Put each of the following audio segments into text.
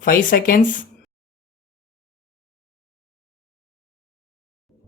5 seconds.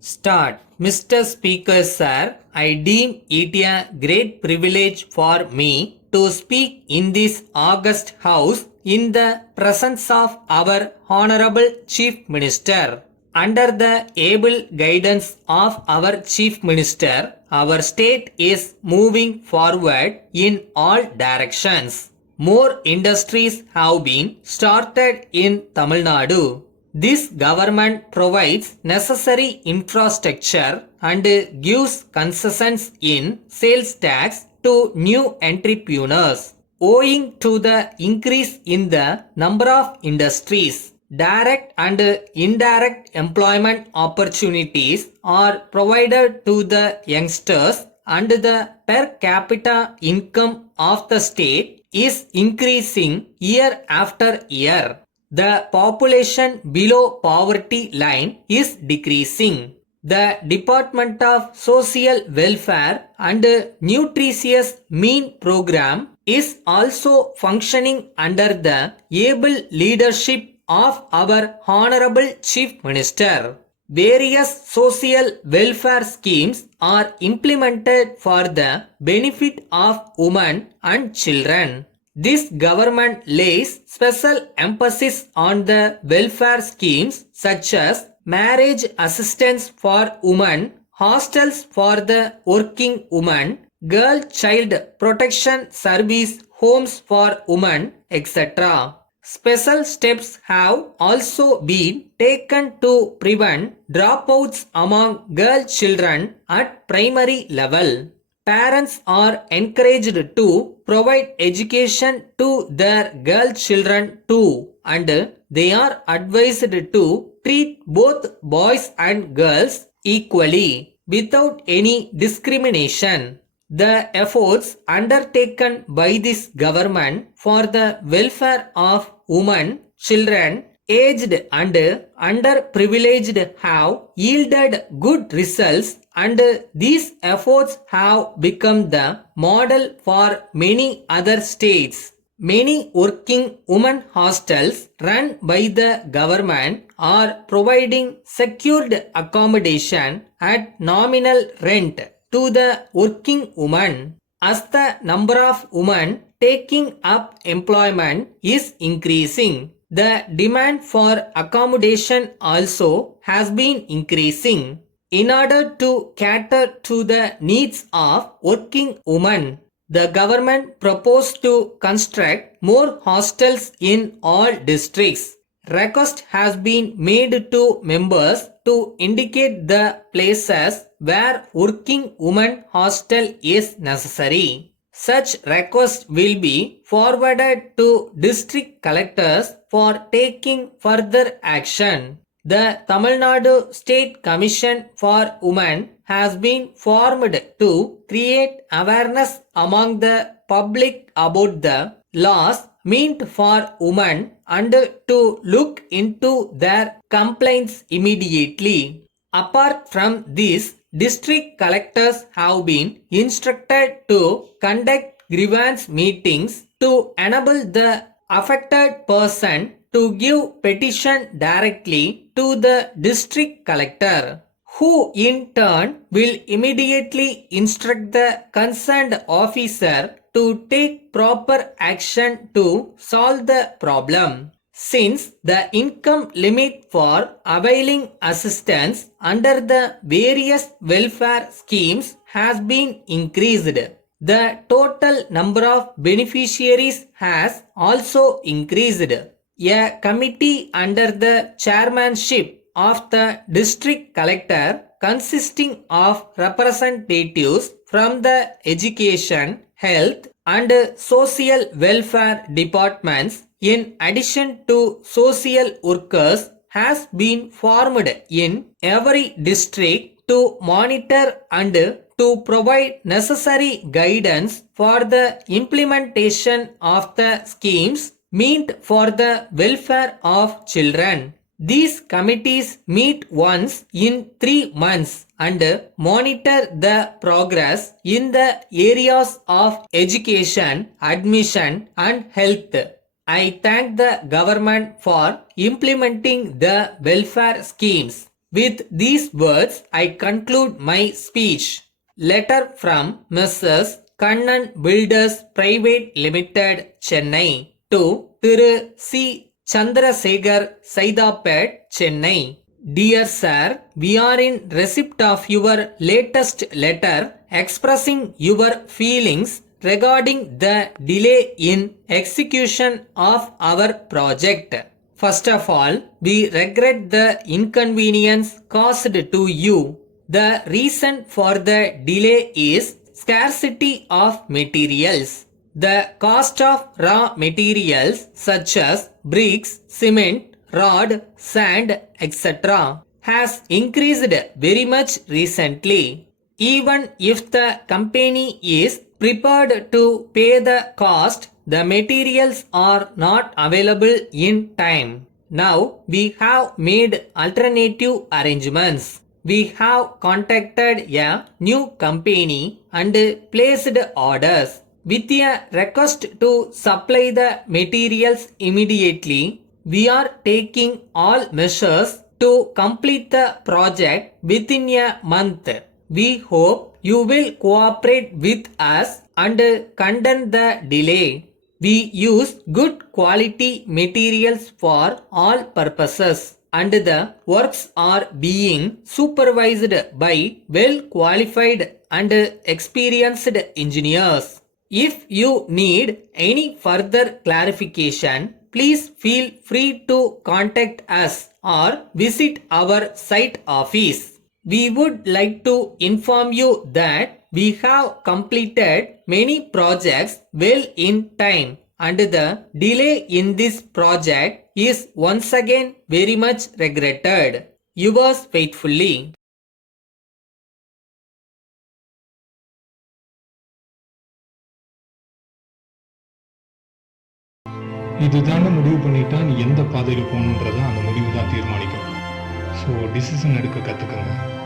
Start. Mr. Speaker, sir, I deem it a great privilege for me to speak in this august house in the presence of our Honorable Chief Minister. Under the able guidance of our Chief Minister, our state is moving forward in all directions. More industries have been started in Tamil Nadu. This government provides necessary infrastructure and gives concessions in sales tax to new entrepreneurs. Owing to the increase in the number of industries, direct and indirect employment opportunities are provided to the youngsters and the per capita income of the state is increasing year after year. The population below poverty line is decreasing. The Department of Social Welfare and Nutritious Mean Program is also functioning under the able leadership of our Honorable Chief Minister. Various social welfare schemes are implemented for the benefit of women and children. This government lays special emphasis on the welfare schemes such as marriage assistance for women, hostels for the working woman, girl child protection service homes for women, etc. Special steps have also been taken to prevent dropouts among girl children at primary level. Parents are encouraged to provide education to their girl children too, and they are advised to treat both boys and girls equally without any discrimination. The efforts undertaken by this government for the welfare of women, children, aged and underprivileged have yielded good results, and these efforts have become the model for many other states. Many working women hostels run by the government are providing secured accommodation at nominal rent to the working woman. As the number of women taking up employment is increasing, the demand for accommodation also has been increasing. In order to cater to the needs of working women, the government proposed to construct more hostels in all districts. Request has been made to members to indicate the places where working women hostel is necessary. Such request will be forwarded to district collectors for taking further action. The Tamil Nadu State Commission for Women has been formed to create awareness among the public about the laws meant for women and to look into their complaints immediately. Apart from this, district collectors have been instructed to conduct grievance meetings to enable the affected person to give petition directly to the district collector, who in turn will immediately instruct the concerned officer to take proper action to solve the problem. Since the income limit for availing assistance under the various welfare schemes has been increased, the total number of beneficiaries has also increased. A committee under the chairmanship of the district collector, consisting of representatives from the education, health and social welfare departments in addition to social workers, has been formed in every district to monitor and to provide necessary guidance for the implementation of the schemes meant for the welfare of children. These committees meet once in 3 months and monitor the progress in the areas of education, admission and health. I thank the government for implementing the welfare schemes. With these words, I conclude my speech. Letter from Mrs. Kannan Builders Private Limited, Chennai to Thiru C. Chandrasekhar, Saidapet, Chennai. Dear Sir, we are in receipt of your latest letter expressing your feelings regarding the delay in execution of our project. First of all, we regret the inconvenience caused to you. The reason for the delay is scarcity of materials. The cost of raw materials such as bricks, cement, rod, sand, etc. has increased very much recently. Even if the company is prepared to pay the cost, the materials are not available in time. Now we have made alternative arrangements. We have contacted a new company and placed orders. With a request to supply the materials immediately, we are taking all measures to complete the project within a month. We hope you will cooperate with us and condone the delay. We use good quality materials for all purposes, and the works are being supervised by well qualified and experienced engineers. If you need any further clarification, please feel free to contact us or visit our site office. We would like to inform you that we have completed many projects well in time, and the delay in this project is once again very much regretted. Yours faithfully. இதுதான்னு முடிவு பண்ணிட்டா நீ எந்த பாதையில் போகணுன்றத அந்த முடிவு தான் தீர்மானிக்கும். So decision எடுக்க கற்றுக்கங்க.